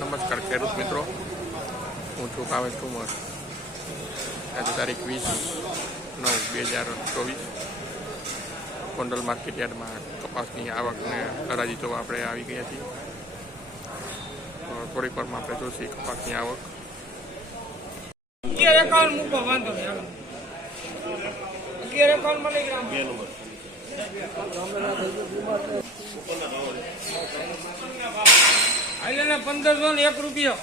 નમસ્કાર ખેડૂત મિત્રો. હું છું કાવેશ ઠુમર આજે તારીખ વીસ નવ બે હજાર ચોવીસ. ગોંડલ માર્કેટ યાર્ડમાં કપાસની આવકને હરાજી જોવા આપણે આવી ગયા છીએ. થોડીક વારમાં આપણે જોઈશું કપાસની આવક અગિયાર એકાવન મૂકો વાંધો નહીં હાલો. અગિયાર એકાવન મળી ગયા હાલે ને પંદરસો ને એક રૂપિયો.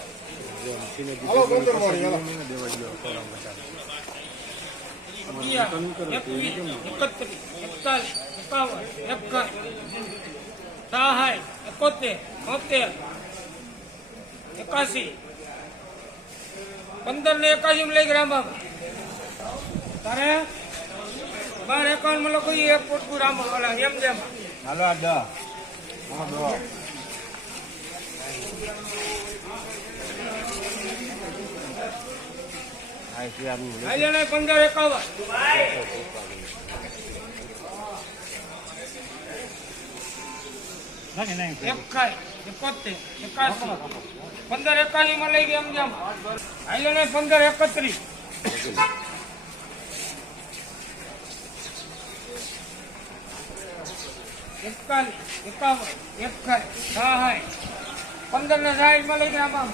એકોતેર, તોતેર, એકાસી પંદર ને એકાસી લઈ ગયા બાબા તારે? બાર એકાવનમાં લખો એક પોટકું રામ એમ જેમ હાલો આ દસ હા દસ હા છે આપનું હાલે ને પંદર એકાવન પંદર એકાસી માં લઈ ગયા એમ જેમ પંદર એકત્રીસ એકતાલીસ એકાવન એકાઈ સાઠ પંદર ને સાઠમાં લઈ ગયા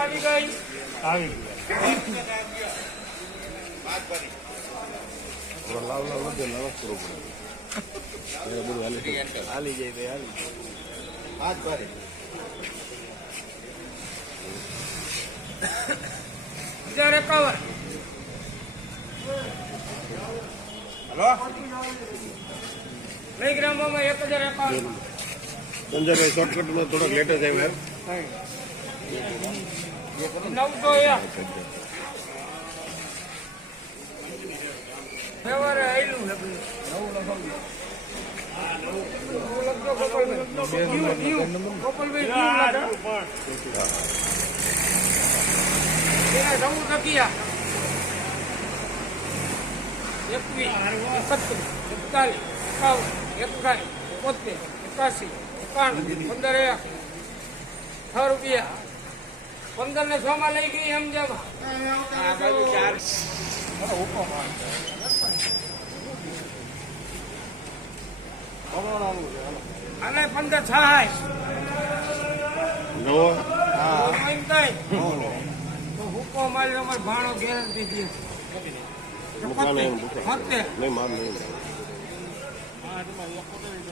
આવી ગઈ આવી ગયા લાવ લાવ લાવ કરો બધું હાલી હાલી જાય હાથ ભારે હજાર એકાવન હલો લઈ ગ્રામમાં એક હજાર એકાવન સંજયભાઈ શોર્ટકટમાં થોડોક લેટ જ આવ્યો ગોપાલભાઈ. નવું ટકિયા. એકવીસ, એકત્રીસ, એકતાલીસ, એકાવન, એકસાઠ એકોતેર, એકાસી, એકાણું, પંદર એક, છ રૂપિયા. પંદર ને છ માં લઈ ગઈ એમ જમા અને પંદર છાય. નવો એમ થાય. તો હુકો મારી અમારે ભાણો ગેરંટી દે મુકાને એમ પૂછે સત્તેર નહીં માર નહીં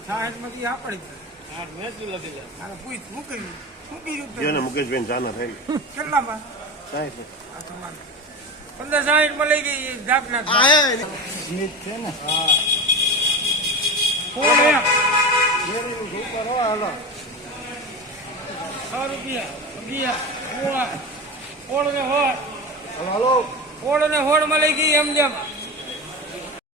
સાઠમાંથી આપડી અને પૂછ મૂકી મૂકી દીધું. જેને મુકેશભાઈ ચાના થઈ કેટલામાં છે તમારે. પંદરમાં લઈ ગઈ જાપના કોણ એમ? સો રૂપિયા અગિયાર સોળ ને હલો હોળ ને હોળ મળી ગઈ એમ જેમ.